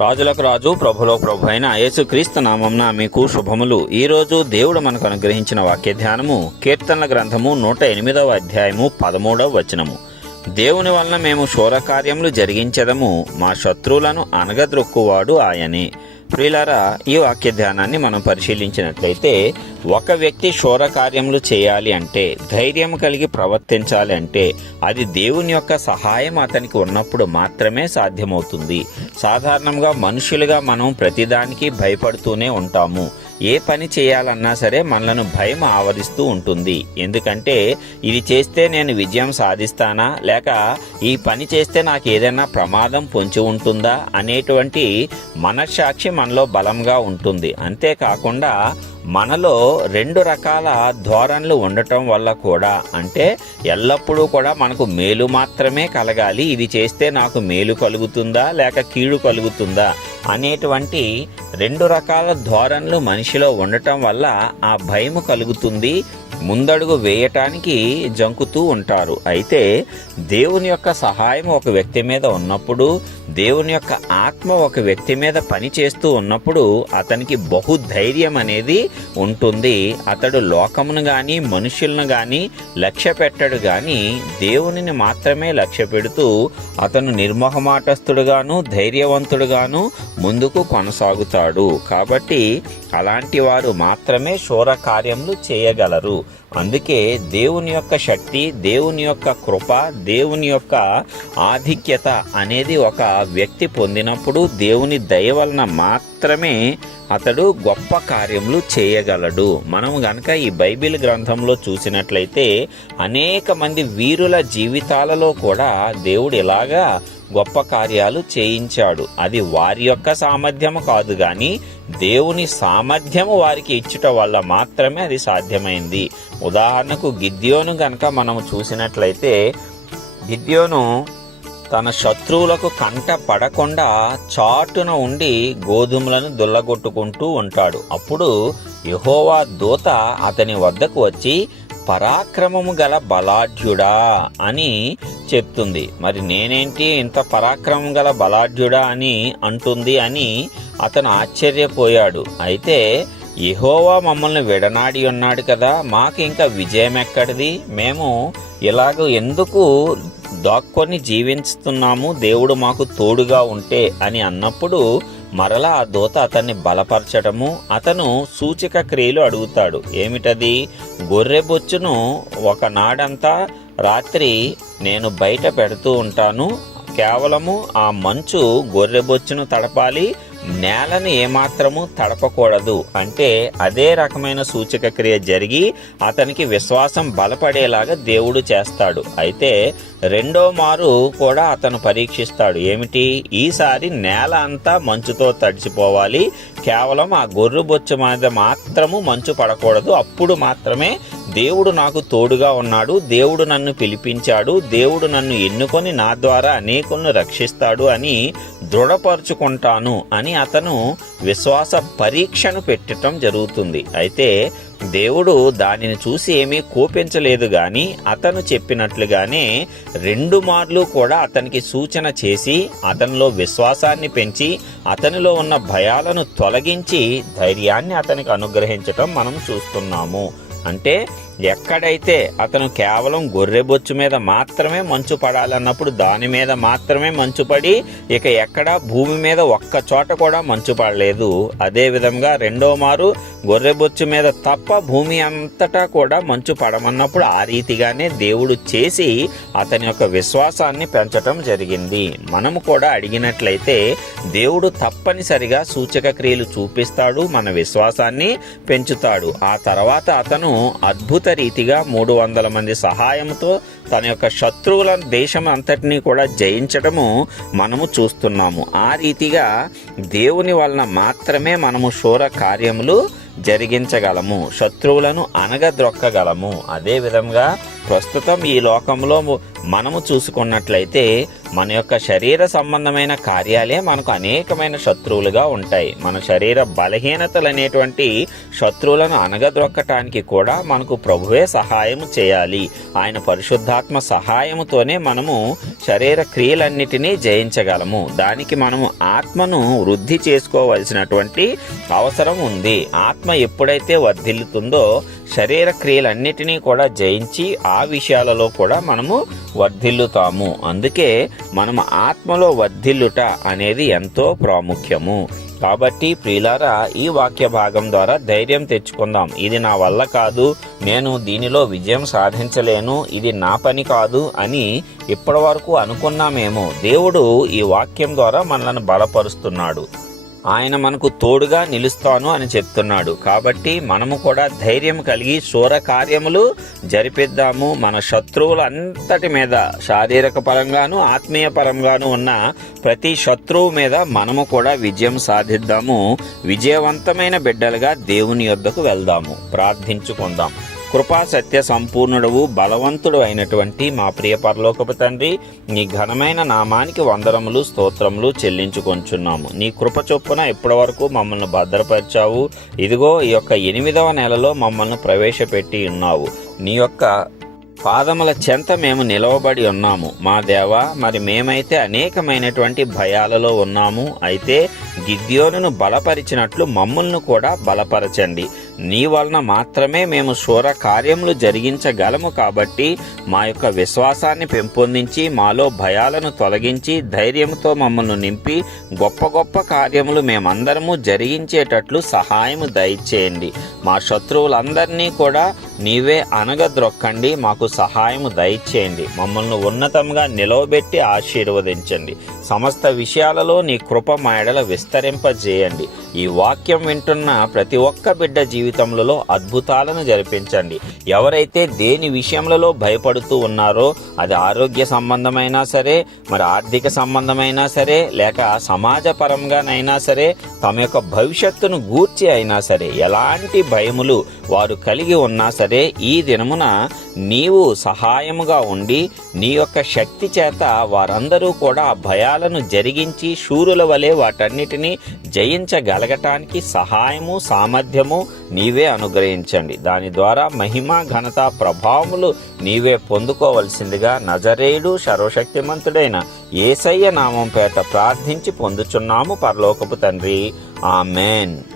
రాజులకు రాజు ప్రభులో ప్రభు అయిన యేసుక్రీస్తు నామంన మీకు శుభములు. ఈరోజు దేవుడు మనకు అనుగ్రహించిన వాక్య ధ్యానము కీర్తనల గ్రంథము నూట ఎనిమిదవ అధ్యాయము పదమూడవ వచనము. దేవుని వలన మేము శూరకార్యములు జరిగించదము మా శత్రువులను అనగద్రొక్కువాడు ఆయనే. ప్రియులారా ఈ వాక్య ధ్యానాన్ని మనం పరిశీలించినట్లయితే ఒక వ్యక్తి శోర కార్యములు చేయాలి అంటే ధైర్యం కలిగి ప్రవర్తించాలి అంటే అది దేవుని యొక్క సహాయం అతనికి ఉన్నప్పుడు మాత్రమే సాధ్యమవుతుంది. సాధారణంగా మనుషులుగా మనం ప్రతిదానికి భయపడుతూనే ఉంటాము. ఏ పని చేయాలన్నా సరే మనలను భయం ఆవరిస్తూ ఉంటుంది. ఎందుకంటే ఇది చేస్తే నేను విజయం సాధిస్తానా? లేక ఈ పని చేస్తే నాకు ఏదైనా ప్రమాదం పొంచి ఉంటుందా? అనేటువంటి మనస్సాక్షి మనలో బలంగా ఉంటుంది. అంతేకాకుండా మనలో రెండు రకాల ధోరణులు ఉండటం వల్ల కూడా అంటే ఎల్లప్పుడూ కూడా మనకు మేలు మాత్రమే కలగాలి. ఇది చేస్తే నాకు మేలు కలుగుతుందా లేక కీడు కలుగుతుందా అనేటువంటి రెండు రకాల ధోరణులు మనిషిలో ఉండటం వల్ల ఆ భయం కలుగుతుంది. ముందడుగు వేయటానికి జంకుతూ ఉంటారు. అయితే దేవుని యొక్క సహాయం ఒక వ్యక్తి మీద ఉన్నప్పుడు దేవుని యొక్క ఆత్మ ఒక వ్యక్తి మీద పని చేస్తూ ఉన్నప్పుడు అతనికి బహుధైర్యం అనేది ఉంటుంది. అతడు లోకమును కానీ మనుషులను కానీ లక్ష్య పెట్టడు కానీ దేవునిని మాత్రమే లక్ష్య పెడుతూ అతను నిర్మోహమాటస్థుడుగాను ధైర్యవంతుడుగాను ముందుకు కొనసాగుతాడు. కాబట్టి అలాంటి వారు మాత్రమే శూర కార్యములు చేయగలరు. అందుకే దేవుని యొక్క శక్తి దేవుని యొక్క కృప దేవుని యొక్క ఆధిక్యత అనేది ఒక వ్యక్తి పొందినప్పుడు దేవుని దయ వలన మాత్రమే అతడు గొప్ప కార్యములు చేయగలడు. మనం గనక ఈ బైబిల్ గ్రంథంలో చూసినట్లయితే అనేక మంది వీరుల జీవితాలలో కూడా దేవుడు ఇలాగా గొప్ప కార్యాలు చేయించాడు. అది వారి యొక్క సామర్థ్యము కాదు కానీ దేవుని సామర్థ్యము వారికి ఇచ్చుట వల్ల మాత్రమే అది సాధ్యమైంది. ఉదాహరణకు గిద్యోను గనక మనం చూసినట్లయితే గిద్యోను తన శత్రువులకు కంట పడకుండా చాటున ఉండి గోధుమలను దుల్లగొట్టుకుంటూ ఉంటాడు. అప్పుడు యహోవా దూత అతని వద్దకు వచ్చి పరాక్రమము గల బలాఢ్యుడా అని చెప్తుంది. మరి నేనేంటి ఇంత పరాక్రమం గల బలాఢ్యుడా అని అంటుంది అని అతను ఆశ్చర్యపోయాడు. అయితే ఎహోవా మమ్మల్ని విడనాడి ఉన్నాడు కదా మాకు ఇంకా విజయం ఎక్కడిది? మేము ఇలాగ ఎందుకు దాక్కొని జీవిస్తున్నాము దేవుడు మాకు తోడుగా ఉంటే అని అన్నప్పుడు మరలా ఆ దూత అతన్ని బలపరచడము అతను సూచిక క్రియలు అడుగుతాడు. ఏమిటది? గొర్రె బొచ్చును ఒకనాడంతా రాత్రి నేను బయట పెడుతూ ఉంటాను. కేవలము ఆ మంచు గొర్రె బొచ్చును తడపాలి నేలను ఏమాత్రము తడపకూడదు. అంటే అదే రకమైన సూచక క్రియ జరిగి అతనికి విశ్వాసం బలపడేలాగా దేవుడు చేస్తాడు. అయితే రెండో మారు కూడా అతను పరీక్షిస్తాడు. ఏమిటి? ఈసారి నేల అంతా మంచుతో తడిచిపోవాలి. కేవలం ఆ గొర్రె బొచ్చు మీద మాత్రము మంచు పడకూడదు. అప్పుడు మాత్రమే దేవుడు నాకు తోడుగా ఉన్నాడు దేవుడు నన్ను పిలిపించాడు దేవుడు నన్ను ఎన్నుకొని నా ద్వారా అనేకులను రక్షిస్తాడు అని దృఢపరుచుకుంటాను అని అతను విశ్వాస పరీక్షను పెట్టడం జరుగుతుంది. అయితే దేవుడు దానిని చూసి ఏమీ కోపించలేదు గాని అతను చెప్పినట్లుగానే రెండు మార్లు కూడా అతనికి సూచన చేసి అతనిలో విశ్వాసాన్ని పెంచి అతనిలో ఉన్న భయాలను తొలగించి ధైర్యాన్ని అతనికి అనుగ్రహించటం మనం చూస్తున్నాము. అంటే ఎక్కడైతే అతను కేవలం గొర్రెబొచ్చు మీద మాత్రమే మంచు పడాలన్నప్పుడు దాని మీద మాత్రమే మంచు పడి ఇక ఎక్కడ భూమి మీద ఒక్క చోట కూడా మంచు పడలేదు. అదే విధంగా రెండో మారు గొర్రెబొచ్చు మీద తప్ప భూమి అంతటా కూడా మంచు పడమన్నప్పుడు ఆ రీతిగానే దేవుడు చేసి అతని యొక్క విశ్వాసాన్ని పెంచటం జరిగింది. మనము కూడా అడిగినట్లయితే దేవుడు తప్పనిసరిగా సూచక క్రియలు చూపిస్తాడు మన విశ్వాసాన్ని పెంచుతాడు. ఆ తర్వాత అతను అద్భుత రీతిగా మూడు వందల మంది సహాయంతో తన యొక్క శత్రువుల దేశం అంతటినీ కూడా జయించడము మనము చూస్తున్నాము. ఆ రీతిగా దేవుని వలన మాత్రమే మనము శూర కార్యములు జరిగించగలము. శత్రువులను అనగద్రొక్కగలము అదే విధంగా ప్రస్తుతం ఈ లోకంలో మనము చూసుకున్నట్లయితే మన యొక్క శరీర సంబంధమైన కార్యాలే మనకు అనేకమైన శత్రువులుగా ఉంటాయి. మన శరీర బలహీనతలు అనేటువంటి శత్రువులను అనగద్రొక్కటానికి కూడా మనకు ప్రభువే సహాయం చేయాలి. ఆయన పరిశుద్ధాత్మ సహాయముతోనే మనము శరీర క్రియలన్నిటినీ జయించగలము. దానికి మనము ఆత్మను వృద్ధి చేసుకోవలసినటువంటి అవసరం ఉంది. ఆత్మ ఎప్పుడైతే వర్ధిల్లుతుందో శరీర క్రియలన్నిటినీ కూడా జయించి ఆ విషయాలలో కూడా మనము వర్ధిల్లుతాము. అందుకే మనము ఆత్మలో వర్ధిల్లుట అనేది ఎంతో ప్రాముఖ్యము. కాబట్టి ప్రియులారా ఈ వాక్య భాగం ద్వారా ధైర్యం తెచ్చుకుందాం. ఇది నా వల్ల కాదు నేను దీనిలో విజయం సాధించలేను ఇది నా పని కాదు అని ఇప్పటి వరకు అనుకున్నామేమో. దేవుడు ఈ వాక్యం ద్వారా మనల్ని బలపరుస్తున్నాడు. ఆయన మనకు తోడుగా నిలుస్తాను అని చెప్తున్నాడు. కాబట్టి మనము కూడా ధైర్యం కలిగి శూర కార్యములు జరిపిద్దాము. మన శత్రువుల అంతటి మీద శారీరక పరంగాను ఆత్మీయ పరంగాను ఉన్న ప్రతి శత్రువు మీద మనము కూడా విజయం సాధిద్దాము. విజయవంతమైన బిడ్డలుగా దేవుని యొద్దకు వెళ్దాము. ప్రార్థించుకుందాం. కృపా సత్య సంపూర్ణుడవు బలవంతుడు అయినటువంటి మా ప్రియ పరలోకపు తండ్రి నీ ఘనమైన నామానికి వందరములు స్తోత్రములు చెల్లించుకొంచున్నాము. నీ కృప చొప్పున ఇప్పటి వరకు మమ్మల్ని భద్రపరిచావు. ఇదిగో ఈ యొక్క ఎనిమిదవ నెలలో మమ్మల్ని ప్రవేశపెట్టి ఉన్నావు. నీ యొక్క పాదముల చెంత మేము నిలవబడి ఉన్నాము. మా దేవ మరి మేమైతే అనేకమైనటువంటి భయాలలో ఉన్నాము. అయితే గిద్యోనును బలపరిచినట్లు మమ్మల్ని కూడా బలపరచండి. నీ వలన మాత్రమే మేము శూర కార్యములు జరిగించగలము కాబట్టి మా యొక్క విశ్వాసాన్ని పెంపొందించి మాలో భయాలను తొలగించి ధైర్యంతో మమ్మల్ని నింపి గొప్ప గొప్ప కార్యములు మేమందరము జరిగించేటట్లు సహాయము దయచేయండి. మా శత్రువులందరినీ కూడా నీవే అనగద్రొక్కండి మాకు సహాయము దయచేయండి. మమ్మల్ని ఉన్నతంగా నిలవబెట్టి ఆశీర్వదించండి. సమస్త విషయాలలో నీ కృప మాయడల విస్తరింపజేయండి. ఈ వాక్యం వింటున్న ప్రతి ఒక్క బిడ్డ జీవితంలో అద్భుతాలను జరిపించండి. ఎవరైతే దేని విషయంలో భయపడుతూ ఉన్నారో అది ఆరోగ్య సంబంధమైనా సరే మరి ఆర్థిక సంబంధమైనా సరే లేక సమాజపరంగానైనా సరే తమ యొక్క భవిష్యత్తును గూర్చి అయినా సరే ఎలాంటి భయములు వారు కలిగి ఉన్నా సరే ఈ దినమున నీవు సహాయముగా ఉండి నీ యొక్క శక్తి చేత వారందరూ కూడా భయాలను జరిగించి శూరుల వలె వాటన్నిటినీ జయించగలగటానికి సహాయము సామర్థ్యము నీవే అనుగ్రహించండి. దాని ద్వారా మహిమ ఘనత ప్రభావములు నీవే పొందుకోవలసిందిగా నజరేయుడు సర్వశక్తిమంతుడైన ఏసయ్య నామం పేట ప్రార్థించి పొందుచున్నాము. పరలోకపు తండ్రి. ఆమెన్.